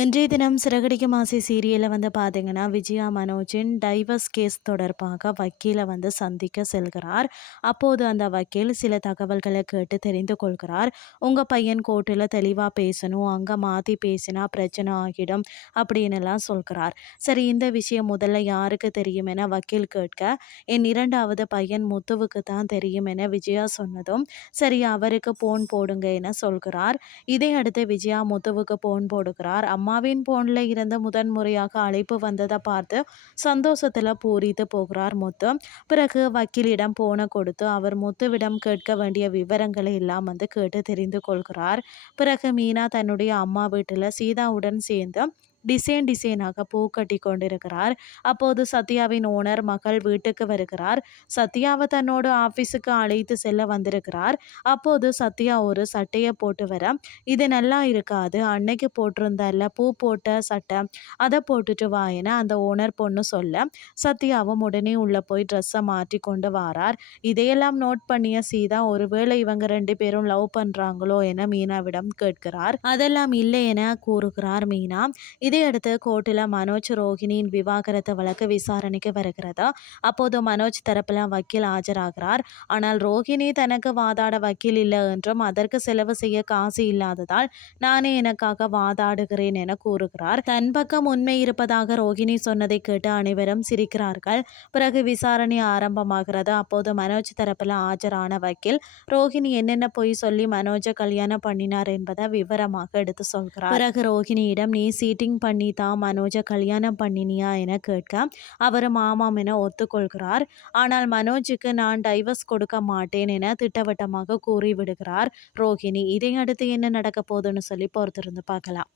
இன்றைய தினம் சிறகடிக்கும் ஆசை சீரியலில் வந்து பார்த்தீங்கன்னா விஜயா மனோஜின் டைவர்ஸ் கேஸ் தொடர்பாக வக்கீலை வந்து சந்திக்க செல்கிறார். அப்போது அந்த வக்கீல் சில தகவல்களை கேட்டு தெரிந்து கொள்கிறார். உங்கள் பையன் கோர்ட்டில் தெளிவாக பேசணும் அங்கே மாற்றி பேசினா பிரச்சனை ஆகிடும் அப்படின்னு எல்லாம் சொல்கிறார். சரி இந்த விஷயம் முதல்ல யாருக்கு தெரியும் என வக்கீல் கேட்க என் இரண்டாவது பையன் முத்துவுக்கு தான் தெரியும் என விஜயா சொன்னதும் சரி அவருக்கு போன் போடுங்க என சொல்கிறார். இதை அடுத்து விஜயா முத்துவுக்கு போன் போடுகிறார். அம்மா அம்மாவின் போன்ல இருந்து முதன் முறையாக அழைப்பு வந்ததை பார்த்து சந்தோஷத்துல பூரித்து போகிறார் முத்து. பிறகு வக்கீலிடம் போன கொடுத்து அவர் முத்துவிடம் கேட்க வேண்டிய விவரங்களை எல்லாம் வந்து கேட்டு தெரிந்து கொள்கிறார். பிறகு மீனா தன்னுடைய அம்மா வீட்டில் சீதாவுடன் சேர்ந்து டிசைன் டிசைனாக பூ கட்டி கொண்டிருக்கிறார். அப்போது சத்யாவின் ஓனர் மகள் வீட்டுக்கு வருகிறார். சத்யாவை தன்னோட ஆஃபீஸுக்கு அழைத்து செல்ல வந்திருக்கிறார். அப்போது சத்யா ஒரு சட்டையை போட்டு வர இது நல்லா இருக்காது. அன்னைக்கு போட்டிருந்தல்ல. பூ போட்ட சட்டை. அதை போட்டுட்டு வா என அந்த ஓனர் பொண்ணு சொல்ல சத்யாவும் உடனே உள்ள போய் ட்ரெஸ்ஸை மாற்றி கொண்டு வாரார். இதையெல்லாம் நோட் பண்ணிய சீதா ஒருவேளை இவங்க ரெண்டு பேரும் லவ் பண்றாங்களோ என மீனாவிடம் கேட்கிறார். அதெல்லாம் இல்லை என கூறுகிறார் மீனா. இதையடுத்து கோர்ட்டில் மனோஜ் ரோஹிணியின் விவாகரத்து வழக்கு விசாரணைக்கு வருகிறது அப்போது மனோஜ் தரப்பில் வக்கீல் ஆஜராகிறார் ஆனால் ரோஹிணி தனக்கு வாதாட வக்கீல் இல்லை என்றும் அதற்கு செலவு செய்ய காசு இல்லாததால் நானே எனக்காக வாதாடுகிறேன் என கூறுகிறார் தன் பக்கம் உண்மை இருப்பதாக ரோஹிணி சொன்னதை கேட்டு அனைவரும் சிரிக்கிறார்கள் பிறகு விசாரணை ஆரம்பமாகிறது அப்போது மனோஜ் தரப்பில் ஆஜரான வக்கீல் ரோஹிணி என்னென்ன பொய் சொல்லி மனோஜை கல்யாணம் பண்ணினார் என்பதை விவரமாக எடுத்து சொல்கிறார் பிறகு ரோஹிணியிடம் நீ சீட்டிங் பண்ணி தான் மனோஜை கல்யாணம் பண்ணினியா என கேட்க அவர் மாமாம் என ஒத்துக்கொள்கிறார். ஆனால் மனோஜுக்கு நான் டைவர்ஸ் கொடுக்க மாட்டேன் என திட்டவட்டமாக கூறிவிடுகிறார் ரோஹிணி. இதையடுத்து என்ன நடக்க போகுதுன்னு சொல்லி பொறுத்திருந்து பார்க்கலாம்.